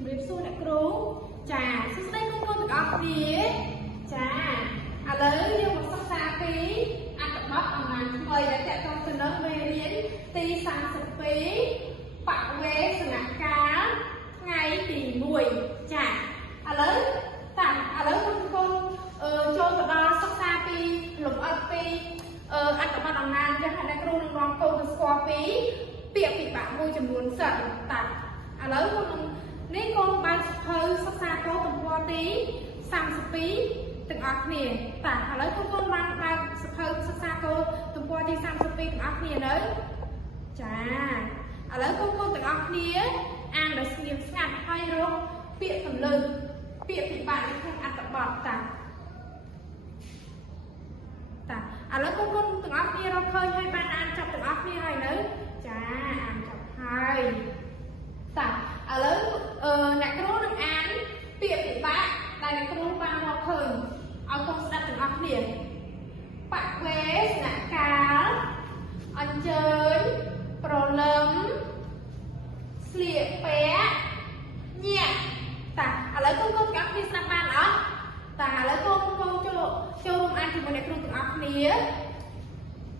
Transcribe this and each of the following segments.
ជំរាបសួរអ្នកគ្រូចាសួស្តីបងប្អូនទាំងអស់គ្នាចាឥឡូវយើងមកសិក្សាពីអត្ថបទអំណាចថ្មីដែលតកតងទៅនឹងមេរៀនទី32បវេសនកាលថ្ងៃទី1ចាឥឡូវបងប្អូនចូលទៅដល់សិក្សាពីលំអិតពីអត្ថបទអំណាចយ៉ាងអ្នកគ្រូនឹងនាំកូនទៅស្គាល់ពីពាក្យពិបាកមួយចំនួនសិនតាឥឡូវនេះកូនបានសិក្សាកូនទំព័រទី32ទាំងអស់គ្នាតាឥឡូវកូនបានបើកសិក្សាកូនទំព័រទី32ទាំងអស់គ្នានៅចាឥឡូវកូនទាំងអស់គ្នាអានដោយស្ងៀមស្ងាត់ហើយរកពាក្យសម្លើពាក្យពិបាកនៅក្នុងអត្ថបទតាឥឡូវកូនទាំងអស់គ្នារកឃើញហើយបានអានចប់ទាំងអស់គ្នាហើយនៅចាអានចប់ហើយតាឥឡូវអ្នកគ្រូនឹងអានពាក្យពិបាកដែលអ្នកគ្រូបានរកឃើញឲ្យកូនស្ដាប់ទាំងអស់គ្នាបវេសនកាលអញ្ជើញប្រលឹមស្លៀកពាក់ញាក់តាឥឡូវកូនទាំងអស់គ្នាស្ដាប់បានអត់តាឥឡូវកូនចូលរួមអានជាមួយអ្នកគ្រូទាំងអស់គ្នា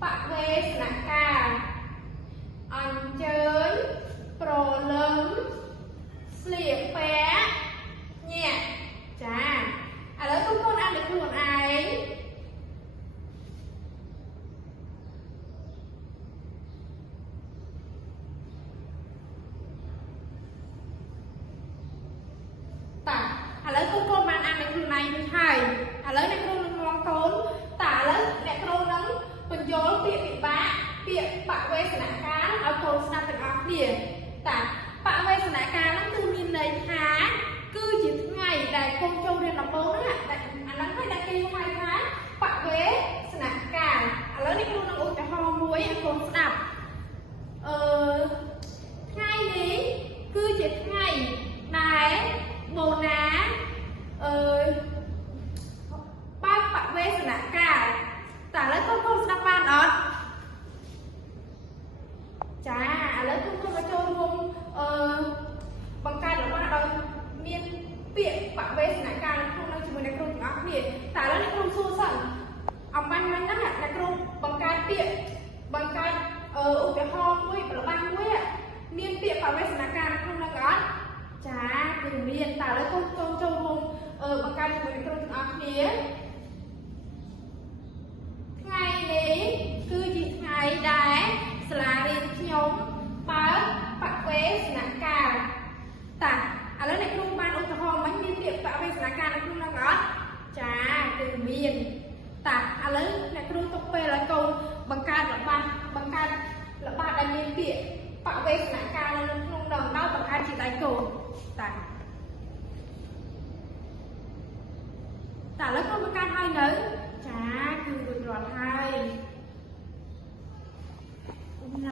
បវេសនកាលអញ្ជើញប្រលឹមស្លៀកពាក់ញាក់ចាឥឡូវកូនអានដោយខ្លួនឯងតាឥឡូវកូនបានអានដោយខ្លួនឯងរួចហើយឥឡូវអ្នកគ្រូនឹងនាំកូនតាឥឡូវអ្នកគ្រូនឹងបញ្យល់ពាក្យពិបាកពាក្យបវេសនកាលឲ្យកូនស្ដាប់ទាំងអស់គ្នាតាបវេសនកាលហ្នឹងគឺមានន័យថាគឺជាថ្ងៃដែលកូនចូលរៀនដំបូងហ្នឹងអាហ្នឹងហើយដែលគេហៅថាបវេសនកាលឥឡូវនេះគ្រូនឹងឧទាហរណ៍មួយឲ្យកូនស្ដាប់ថ្ងៃនេះគឺជាថ្ងៃដែលបូណាបើកបវេសនកាលតើឥឡូវកូនស្ដាប់បានអត់ចាឥឡូវកូនមកចូលរួមបង្កើតរបស់ដោយមានពាក្យបវេសនកាលក្នុងនោះជាមួយអ្នកគ្រូទាំងអស់គ្នាតើឥឡូវអ្នកគ្រូសួរសិនអំបញ្ញមិញហ្នឹងអ្នកគ្រូបង្កើតពាក្យបង្កើតឧទាហរណ៍មួយប្រឡាំងមួយមានពាក្យបវេសនកាលក្នុងនោះអត់ចាគឺមានតើឥឡូវកូនចូលរួមបង្កើតជាមួយអ្នកគ្រូទាំងអស់គ្នាថ្ងៃនេះគឺជាថ្ងៃដែលសាលារៀនខ្ញុំបើកបវេសនកាលតាឥឡូវអ្នកគ្រូបានឧទាហរណ៍មិញមានពាក្យបវេសនកាលនៅក្នុងនោះអត់ចាគឺមានតាឥឡូវអ្នកគ្រូទុកពេលឲ្យកូនបង្កើតរបស់ដែលមានពាក្យបវេសនកាលនៅក្នុងនោះដោយបង្កើតជាដៃគោតាឥឡូវកូនបង្កើតហើយនៅចាគឺរួចរាល់ហើយ